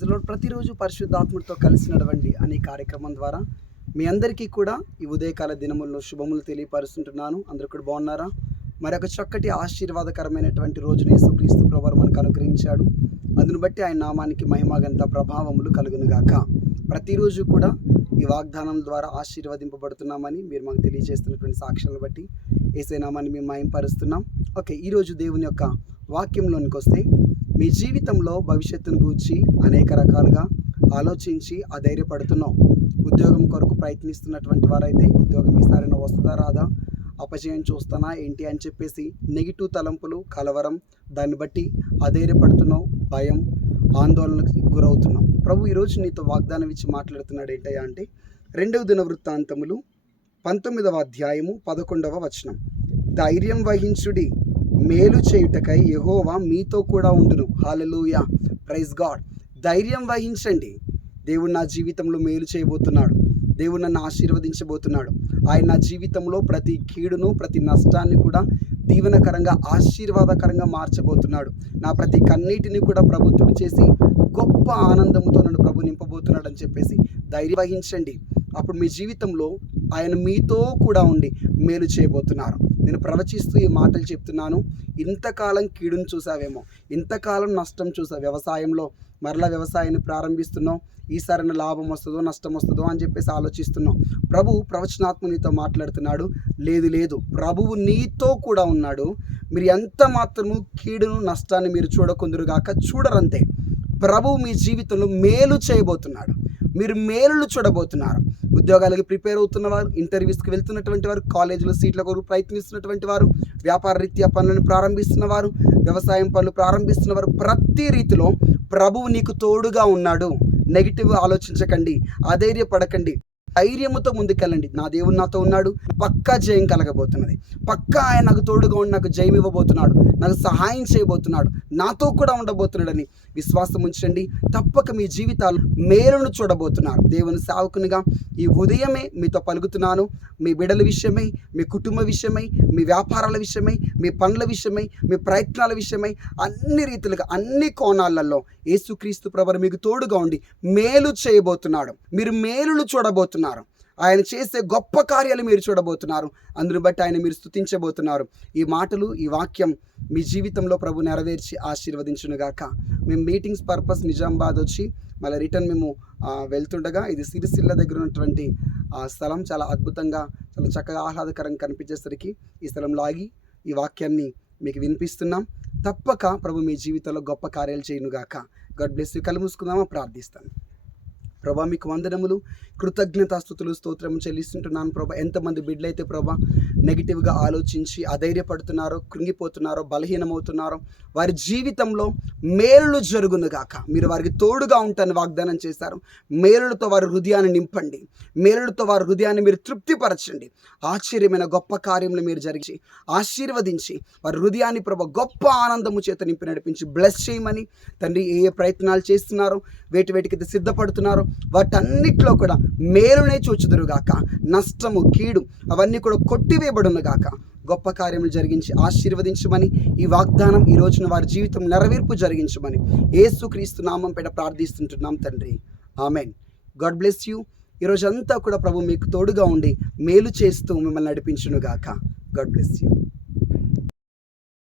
ప్రతిరోజు పరిశుద్ధాత్మతో కలిసి నడవండి అనే కార్యక్రమం ద్వారా మీ అందరికీ కూడా ఈ ఉదయకాల దినముల్లో శుభములు తెలియపరుస్తుంటున్నాను. అందరూ కూడా బాగున్నారా? మరొక చక్కటి ఆశీర్వాదకరమైనటువంటి రోజున యేసుక్రీస్తు ప్రభువు మనకు అనుగ్రహించాడు. అందును బట్టి ఆయన నామానికి మహిమగంత ప్రభావములు కలుగునుగాక. ప్రతిరోజు కూడా ఈ వాగ్దానం ద్వారా ఆశీర్వదింపబడుతున్నామని మీరు మాకు తెలియజేస్తున్నటువంటి సాక్ష్యాలను బట్టి యేసయ్య నామాన్ని మేము మహిమపరుస్తున్నాం. ఓకే, ఈరోజు దేవుని యొక్క వాక్యంలోనికి వస్తే, మీ జీవితంలో భవిష్యత్తును గూర్చి అనేక రకాలుగా ఆలోచించి అధైర్యపడుతున్నాం. ఉద్యోగం కొరకు ప్రయత్నిస్తున్నటువంటి వారైతే ఉద్యోగం ఈసారైనా వస్తుందా రాదా, అపజయం చూస్తానా ఏంటి అని చెప్పేసి నెగిటివ్ తలంపులు, కలవరం, దాన్ని బట్టి అధైర్యపడుతున్నాం, భయం, ఆందోళనకు గురవుతున్నాం. ప్రభు ఈరోజు నీతో వాగ్దానం ఇచ్చి మాట్లాడుతున్నాడు. ఏంటయ్యా అంటే 2వ దినవృత్తాంతములు 19వ అధ్యాయము 11వ వచనం. ధైర్యం వహించుడి, మేలు చేయుటకై యెహోవా మీతో కూడా ఉండును. హల్లెలూయా, ప్రైజ్ గాడ్. ధైర్యం వహించండి. దేవుడు నా జీవితంలో మేలు చేయబోతున్నాడు. దేవుడు నన్ను ఆశీర్వదించబోతున్నాడు. ఆయన నా జీవితంలో ప్రతి కీడును, ప్రతి నష్టాన్ని కూడా దీవెనకరంగా, ఆశీర్వాదకరంగా మార్చబోతున్నాడు. నా ప్రతి కన్నీటిని కూడా ప్రభుత్వం చేసి గొప్ప ఆనందంతో నన్ను ప్రభు నింపబోతున్నాడు అని చెప్పేసి ధైర్యం వహించండి. అప్పుడు మీ జీవితంలో ఆయన మీతో కూడా ఉండి మేలు చేయబోతున్నారు. నేను ప్రవచిస్తూ ఈ మాటలు చెప్తున్నాను. ఇంతకాలం కీడును చూసావేమో, ఇంతకాలం నష్టం చూసావు. వ్యవసాయంలో మరలా వ్యవసాయాన్ని ప్రారంభిస్తున్నాం, ఈసారైనా లాభం వస్తుందో నష్టం వస్తుందో అని చెప్పేసి ఆలోచిస్తున్నాం. ప్రభు ప్రవచనాత్మ నీతో మాట్లాడుతున్నాడు. లేదు, ప్రభువు నీతో కూడా ఉన్నాడు. మీరు ఎంత మాత్రము కీడును, నష్టాన్ని మీరు చూడకుందురుగాక, చూడరంతే. ప్రభువు మీ జీవితంలో మేలు చేయబోతున్నాడు. మీరు మేలును చూడబోతున్నారు. ఉద్యోగాలకి ప్రిపేర్ అవుతున్న వారు, ఇంటర్వ్యూస్కి వెళ్తున్నటువంటి వారు, కాలేజీలో సీట్ల కొరకు ప్రయత్నిస్తున్నటువంటి వారు, వ్యాపార రీత్యా పనులను ప్రారంభిస్తున్న వారు, వ్యవసాయం పనులు ప్రారంభిస్తున్న వారు, ప్రతి రీతిలో ప్రభువు నీకు తోడుగా ఉన్నాడు. నెగిటివ్ ఆలోచించకండి, అధైర్యపడకండి, ధైర్యముతో ముందుకెళ్ళండి. నా దేవుడు నాతో ఉన్నాడు, పక్కా జయం కలగబోతున్నది. పక్కా ఆయన నాకు తోడుగా ఉండి నాకు జయం ఇవ్వబోతున్నాడు, నాకు సహాయం చేయబోతున్నాడు, నాతో కూడా ఉండబోతున్నాడని విశ్వాసం ఉంచండి. తప్పక మీ జీవితాలు మేలును చూడబోతున్నారు. దేవుని సేవకునిగా ఈ ఉదయమే మీతో పలుకుతున్నాను. మీ బిడ్డల విషయమై, మీ కుటుంబ విషయమై, మీ వ్యాపారాల విషయమై, మీ పనుల విషయమై, మీ ప్రయత్నాల విషయమై, అన్ని రీతులుగా, అన్ని కోణాలలో యేసుక్రీస్తు ప్రభువు మీకు తోడుగా ఉండి మేలు చేయబోతున్నాడు. మీరు మేలును చూడబోతున్నారు. ఆయన చేసే గొప్ప కార్యాలు మీరు చూడబోతున్నారు. అందును బట్టి ఆయన మీరు స్తుతించబోతున్నారు. ఈ మాటలు, ఈ వాక్యం మీ జీవితంలో ప్రభు నెరవేర్చి ఆశీర్వదించునుగాక. మేము మీటింగ్స్ పర్పస్ నిజామాబాద్ వచ్చి మళ్ళీ రిటర్న్ మేము వెళ్తుండగా, ఇది సిరిసిల్ల దగ్గర ఉన్నటువంటి స్థలం చాలా అద్భుతంగా, చాలా చక్కగా ఆహ్లాదకరంగా కనిపించేసరికి ఈ స్థలంలో ఆగి ఈ వాక్యాన్ని మీకు వినిపిస్తున్నాం. తప్పక ప్రభు మీ జీవితంలో గొప్ప కార్యాలు చేయనుగాక. God bless you. కళ్ళు మూసుకుందామా, ప్రార్థిస్తాను. ప్రభా, మీకు వందనములు, కృతజ్ఞతాస్తుతులు, స్తోత్రం చెల్లిస్తుంటున్నాను. ప్రభా, ఎంతమంది బిడ్డలైతే ప్రభా నెగిటివ్గా ఆలోచించి అధైర్యపడుతున్నారో, కృంగిపోతున్నారో, బలహీనమవుతున్నారో, వారి జీవితంలో మేలులు జరుగునుగాక. మీరు వారికి తోడుగా ఉంటానని వాగ్దానం చేశారు. మేలులతో వారి హృదయాన్ని నింపండి. మేలులతో వారి హృదయాన్ని మీరు తృప్తిపరచండి. ఆశ్చర్యమైన గొప్ప కార్యములు మీరు జరిగి ఆశీర్వదించి వారి హృదయాన్ని ప్రభా గొప్ప ఆనందము చేత నింపి నడిపించి బ్లెస్ చేయమని తండ్రి, ఏ ప్రయత్నాలు చేస్తున్నారో, వేటికైతే సిద్ధపడుతున్నారో వాటన్నిటిలో కూడా మేలునే చూచుదురుగాక. నష్టము, కీడు అవన్నీ కూడా కొట్టివేయబడునుగాక. గొప్ప కార్యములు జరిగించి ఆశీర్వదించమని, ఈ వాగ్దానం ఈ రోజున వారి జీవితం నెరవేర్పు జరిగించమని యేసుక్రీస్తు నామం పేట ప్రార్థిస్తుంటున్నాం తండ్రి. ఆమెన్. God bless you. ఈరోజంతా కూడా ప్రభు మీకు తోడుగా ఉండి మేలు చేస్తూ మిమ్మల్ని నడిపించునుగాక. God bless you.